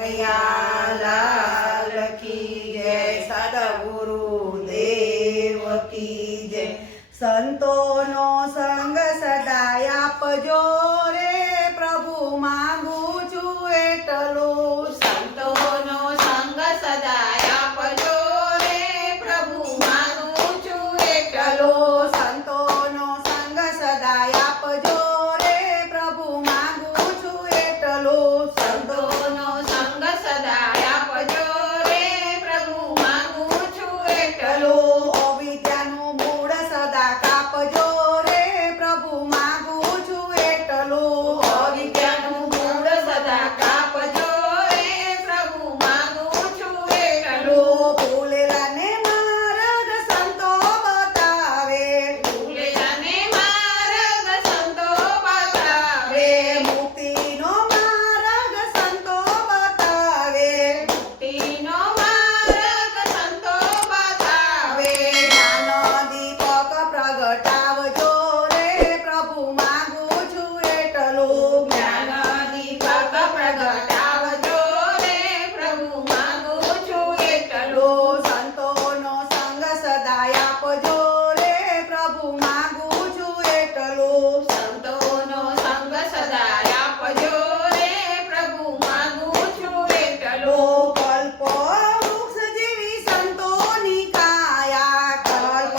કનૈયાલાલ કી જય, સદગુરુ દેવ કી જય। સંતોનો સંગ સદાય આપજો રે, પ્રભુ માંગુ છું એટલું। સંતોનો સંગ સદાય આપજો રે, પ્રભુ માંગુ છું એટલું। સંતોનો સંગ સદાય આપજો રે, પ્રભુ માંગુ છું એટલું। સંતોનો સંગ સદાય આપજો રે, પ્રભુ માંગુ છું એટલું। અવિદ્યાનું મૂળ સદા કાપજો રે, પ્રભુ માંગુ છું એટલું। અવિદ્યાનું મૂળ સદા કાપજો રે, પ્રભુ માંગુ છું એટલું। ભૂલેલાને માર્ગ સંતો બતાવે, ભૂલેલાને માર્ગ સંતો બતાવે, મુક્તિનો માર્ગ સંતો બતાવે। મુક્તિનો માર્ગ સંતો બતાવે। જ્ઞાન દીપક પ્રગટાવજો રે, પ્રભુ માંગુ છું એટલું। જ્ઞાન દીપક પ્રગટાવજો રે, પ્રભુ માંગુ છું એટલું। સંતોનો સંગ સદાય આપજો રે, પ્રભુ માંગુ છું એટલું। સંતોનો સંગ સદાય આપજો રે, પ્રભુ માંગુ છું એટલું। કલ્પ વૃક્ષ જેવી સંતોની કાયા, કલ્પ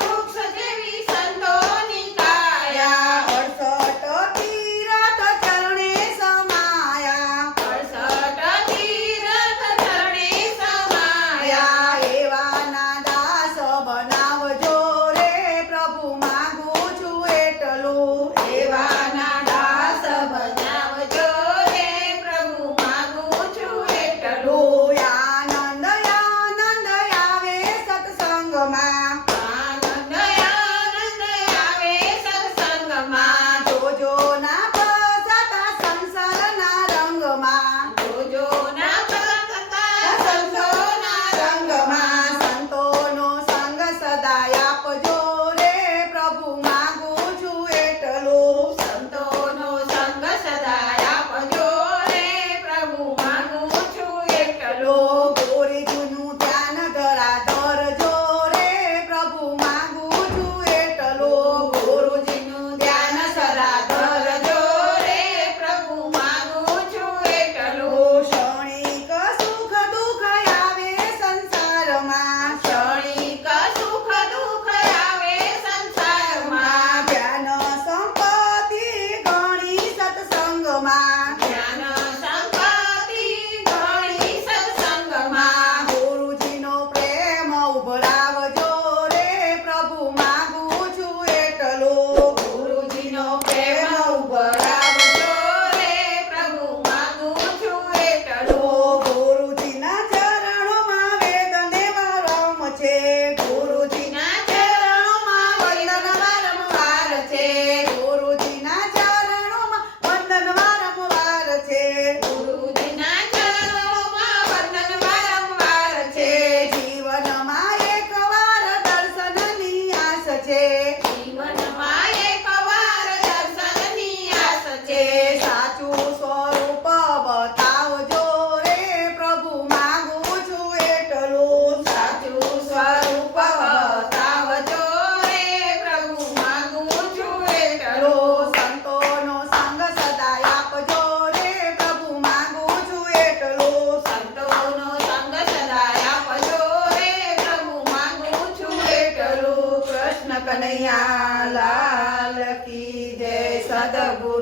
વૃક્ષ જેવી સંતોની કાયા, 68 તીરથ ચરણે સમાયા। 68 તીરથ ચરણે સમાયા। એવાના દાસ બનાવજો રે, પ્રભુ માંગુ છું એટલું। એવાના દાસ બનાવજો રે, પ્રભુ માંગુ છું એટલું। આનંદ આનંદ આવે સત્સંગમાં, આનંદ આનંદ આવે સત્સંગમાં, જોજો ના પસતા સંસારના રંગમાં। જોજો ના પસતા સંતોના રંગમાં। સંતોનો સંગ સદાય આપજો રે, પ્રભુ માંગુ છું એટલું। સંતોનો સંગ સદાય આપજો રે, પ્રભુ માંગુ છું એટલું। ગોરીજુનું ધ્યાન ધરાધરજો રે, પ્રભુ માંગુ છું એટલું। ગુરુજીનું ધ્યાન સદા ધરજો રે, પ્રભુ માંગુ છું એટલું। ક્ષણિક સુખ દુઃખ આવે સંસારમાં, ક્ષણિક સુખ દુઃખ આવે સંસારમાં, ધ્યાન સંપત્તિ ઘણી સત્સંગમાં। જ્ઞાન સંપત્તિ ઘણી સત્સંગમાં, ગુરુજીનો પ્રેમ ઉભરાવજો રે, પ્રભુ માંગુ છું એટલું। ગુરુજીનો પ્રેમ ઉભરાવજો રે, પ્રભુ માંગુ છું એટલું। ગુરુજીના ચરણોમાં વેદને વારમ છે, ગુરુજીના ચરણોમાં વંદન વારંવાર છે, ગુરુજીના ચરણોમાં વંદન વારંવાર છે। ગુરુજીના ચરણોમાં વંદન વારંવાર છે। જીવનમાં એકવાર દર્શનની આસ છે, જીવનમાં એકવાર દર્શનની આસ છે। સાચું સ્વરૂપ બતાવજો રે, પ્રભુ માંગુ છું એટલું। સાચું સ્વરૂપ બતાવજો રે, પ્રભુ માંગુ છું એટલું। સંતોનો સંગ સદાય આપજો રે, પ્રભુ માંગુ છું એટલું। સંતોનો સંગ સદાય આપજો રે, પ્રભુ માંગુ છું એટલું। કૃષ્ણ કનૈયા લાલ કી જય, સદગુરુ